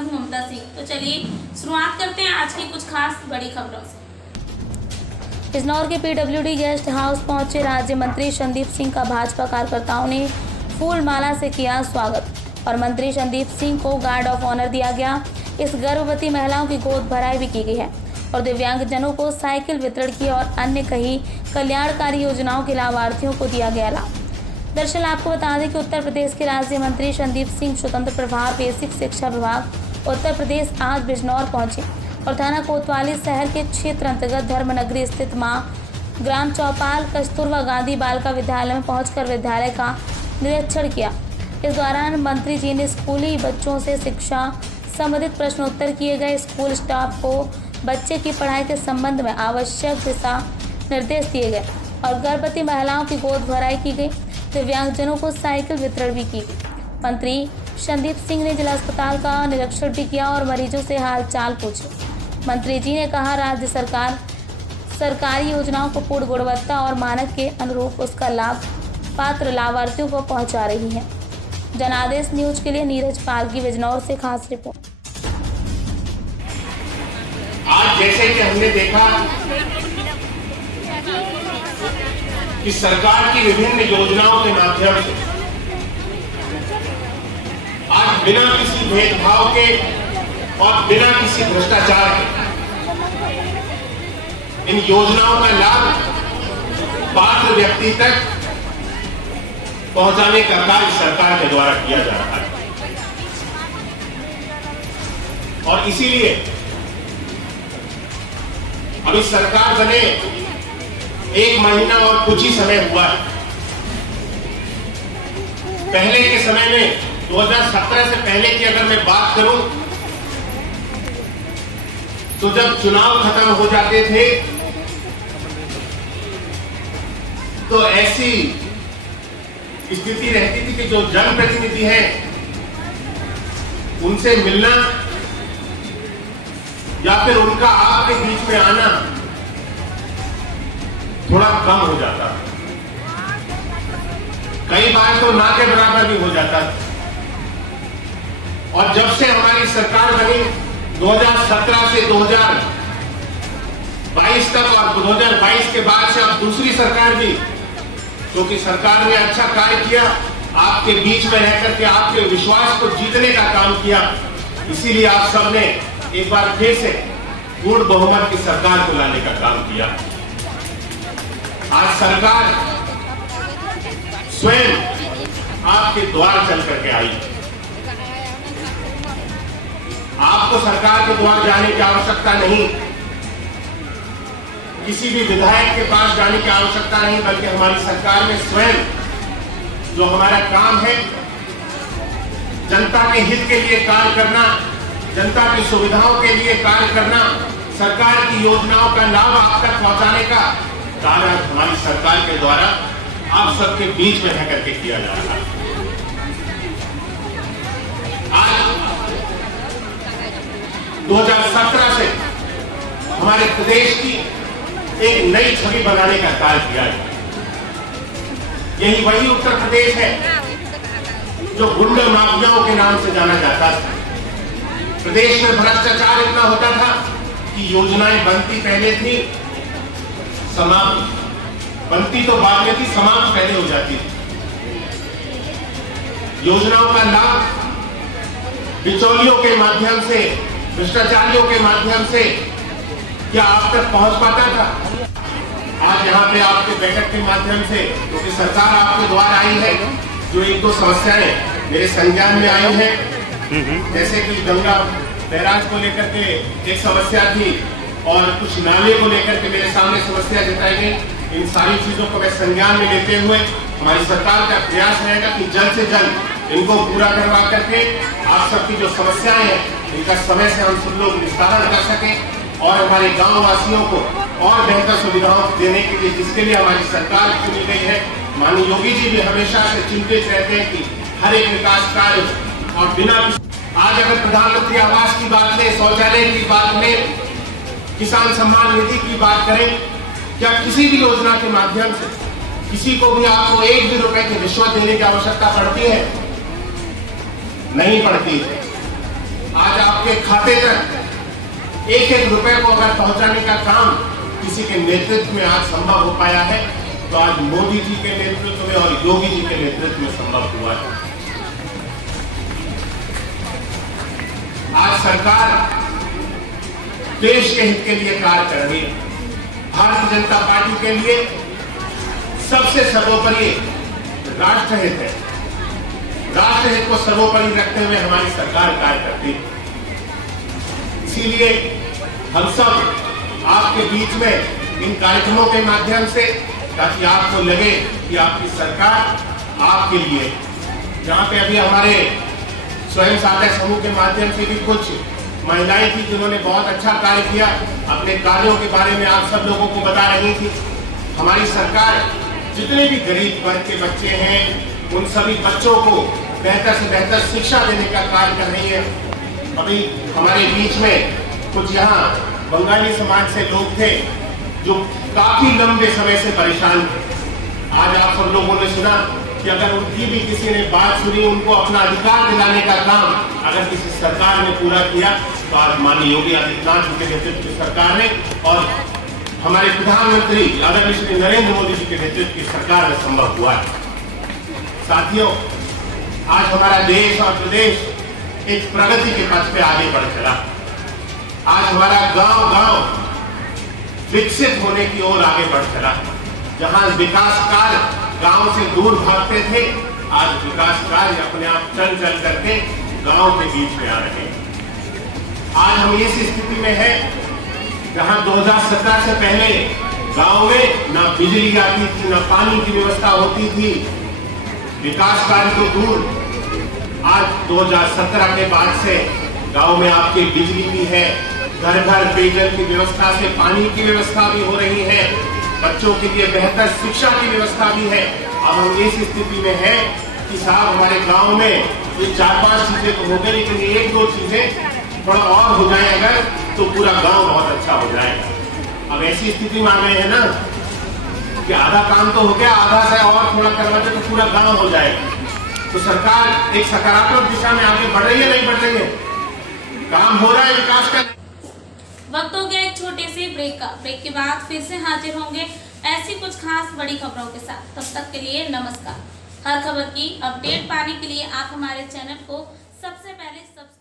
हूं ममता सिंह। तो चलिए शुरुआत करते हैं आज की कुछ खास बड़ी खबरों से। बिजनौर के पीडब्ल्यूडी गेस्ट हाउस पहुंचे राज्य मंत्री संदीप सिंह का भाजपा कार्यकर्ताओं ने फूल माला से किया स्वागत और मंत्री संदीप सिंह को गार्ड ऑफ ऑनर दिया गया। इस गर्भवती महिलाओं की गोद भराई भी की गई है और दिव्यांगजनों को साइकिल वितरण की और अन्य कई कल्याणकारी योजनाओं के लाभार्थियों को दिया गया लाभ। दरअसल आपको बता दें कि उत्तर प्रदेश के राज्य मंत्री संदीप सिंह स्वतंत्र प्रभार बेसिक शिक्षा विभाग उत्तर प्रदेश आज बिजनौर पहुंचे और थाना कोतवाली शहर के क्षेत्र अंतर्गत धर्मनगरी स्थित मां ग्राम चौपाल कस्तूरबा गांधी बालिका विद्यालय में पहुंचकर विद्यालय का निरीक्षण किया। इस दौरान मंत्री जी ने स्कूली बच्चों से शिक्षा संबंधित प्रश्नोत्तर किए गए। स्कूल स्टाफ को बच्चे की पढ़ाई के संबंध में आवश्यक दिशा निर्देश दिए गए और गर्भवती महिलाओं की गोद भराई की गई। दिव्यांगजनों को साइकिल वितरण भी की गई। मंत्री संदीप सिंह ने जिला अस्पताल का निरीक्षण भी किया और मरीजों से हालचाल पूछे। मंत्री जी ने कहा राज्य सरकार सरकारी योजनाओं को पूर्ण गुणवत्ता और मानक के अनुरूप उसका लाभ पात्र लाभार्थियों को पहुंचा रही है। जनादेश न्यूज के लिए नीरज पाल की बिजनौर से खास रिपोर्ट। आज जैसे कि हमने देखा कि सरकार की विभिन्न योजनाओं के माध्यम से आज बिना किसी भेदभाव के और बिना किसी भ्रष्टाचार के इन योजनाओं का लाभ पात्र व्यक्ति तक पहुंचाने का कार्य सरकार के द्वारा किया जा रहा है और इसीलिए अभी सरकार बने 1 महीना और कुछ ही समय हुआ है। पहले के समय में 2017 से पहले की अगर मैं बात करूं तो जब चुनाव खत्म हो जाते थे तो ऐसी स्थिति रहती थी कि जो जनप्रतिनिधि हैं उनसे मिलना या फिर उनका आपके बीच में आना थोड़ा कम हो जाता था। कई बार तो ना के बराबर भी हो जाता था। और जब से हमारी सरकार बनी 2017 से 2022 तक और 2022 के बाद से अब दूसरी सरकार भी क्योंकि सरकार ने अच्छा कार्य किया, आपके बीच में रहकर के आपके विश्वास को जीतने का काम किया। इसीलिए आप सबने एक बार फिर से पूर्ण बहुमत की सरकार को लाने का काम किया। आज सरकार स्वयं आपके द्वार चल करके आई। आपको सरकार के द्वार जाने की आवश्यकता नहीं, किसी भी विधायक के पास जाने की आवश्यकता नहीं, बल्कि हमारी सरकार में स्वयं जो हमारा काम है जनता के हित के लिए कार्य करना, जनता की सुविधाओं के लिए कार्य करना, सरकार की योजनाओं का लाभ आप तक पहुंचाने का कार्य हमारी सरकार के द्वारा आप सबके बीच में रह करके किया जा रहा है। आज 2017 से हमारे प्रदेश की एक नई छवि बनाने का कार्य किया है। यही वही उत्तर प्रदेश है जो गुंडा माफियाओं के नाम से जाना जाता था। प्रदेश में भ्रष्टाचार इतना होता था कि योजनाएं बनती पहले थी, समाप्त बनती तो बाद में थी, समाप्त पहले हो जाती थी। योजनाओं का लाभ बिचौलियों के माध्यम से, भ्रष्टाचारियों के माध्यम से क्या आप तक पहुंच पाता था? आज यहाँ पे आपके बैठक के माध्यम से क्योंकि सरकार आपके द्वार आई है, जो 1-2 समस्याएं मेरे संज्ञान में आई हैं, जैसे कि गंगा बैराज को लेकर के एक समस्या थी और कुछ नाले को लेकर के मेरे सामने समस्या जताई गई। इन सारी चीजों को मैं संज्ञान में लेते हुए हमारी सरकार का प्रयास रहेगा कि जल्द से जल्द इनको पूरा करवा करके आप सबकी जो समस्याएं हैं इनका समय से हम सब लोग निस्तारण कर सकें और हमारे गांव वासियों को और बेहतर सुविधाओं देने के लिए, जिसके लिए हमारी सरकार चुनी गई है। माननीय योगी जी भी हमेशा से चिंतित रहते हैं कि हर एक विकास कार्य और बिना आज अगर प्रधानमंत्री आवास की बात करें, शौचालय की बात करें, किसान सम्मान निधि की बात करें, क्या किसी भी योजना के माध्यम से किसी को भी आपको 1 भी रुपए की रिश्वत देने की आवश्यकता पड़ती है? नहीं पड़ती है। आज आप आपके खाते तक एक एक रुपए को अगर पहुंचाने का काम किसी के नेतृत्व में आज संभव हो पाया है, तो आज मोदी जी के नेतृत्व में और योगी जी के नेतृत्व में संभव हुआ है। आज सरकार देश के हित के लिए कार्य कर रही है। भारतीय जनता पार्टी के लिए सबसे सर्वोपरि राष्ट्रहित है। राष्ट्रहित को सर्वोपरि रखते हुए हमारी सरकार कार्य करती है। इसीलिए हम सब आपके बीच में इन कार्यक्रमों के माध्यम से, ताकि आपको लगे कि आपकी सरकार आपके लिए, जहां पे अभी हमारे स्वयं सहायता समूह के माध्यम से भी कुछ महिलाएं थी जिन्होंने बहुत अच्छा कार्य किया, अपने कार्यों के बारे में आप सब लोगों को बता रही थी। हमारी सरकार जितने भी गरीब वर्ग के बच्चे हैं, उन सभी बच्चों को बेहतर से बेहतर शिक्षा देने का कार्य कर रही है। अभी हमारे बीच में कुछ यहाँ बंगाली समाज से लोग थे जो काफी लंबे समय से परेशान थे। आज आप सब लोगों ने सुना कि अगर उनकी भी किसी ने बात सुनी, उनको अपना अधिकार दिलाने का काम अगर किसी सरकार ने पूरा किया, तो आज माननीय योगी आदित्यनाथ जी के नेतृत्व की सरकार ने और हमारे प्रधानमंत्री आदरणीय श्री नरेंद्र मोदी जी के नेतृत्व की सरकार में संभव हुआ है। साथियों, आज हमारा देश और प्रदेश एक प्रगति के पथ पे आगे बढ़ चला। आज हमारा गांव विकसित होने की ओर आगे बढ़ चला। जहां विकास कार्य गांव से दूर भागते थे, आज विकास कार्य अपने आप चल करके गांव के बीच में आ रहे हैं। आज हम इस स्थिति में है जहां 2017 से पहले गांव में ना बिजली आती थी, ना पानी की व्यवस्था होती थी, विकास कार्य तो दूर। आज 2017 के बाद से गांव में आपकी बिजली भी है, घर घर पेयजल की व्यवस्था से पानी की व्यवस्था भी हो रही है, बच्चों के लिए बेहतर शिक्षा की व्यवस्था भी है। अब हम इस स्थिति में है कि साहब हमारे गांव में ये 4-5 चीजें तो हो गई, लेकिन 1-2 चीजें थोड़ा और हो जाए अगर, तो पूरा गांव बहुत अच्छा हो जाएगा। अब ऐसी स्थिति में आ गए हैं ना कि आधा काम तो हो गया, आधा से और थोड़ा करवाते तो पूरा गांव हो जाएगा। तो सरकार एक सकारात्मक दिशा में आगे बढ़ रही है, नहीं बढ़ रही है? काम हो रहा है विकास का। वक्त हो गया एक छोटे से ब्रेक का। ब्रेक के बाद फिर से हाजिर होंगे ऐसी कुछ खास बड़ी खबरों के साथ। तब तक के लिए नमस्कार। हर खबर की अपडेट पाने के लिए आप हमारे चैनल को सबसे पहले सब्सक्राइब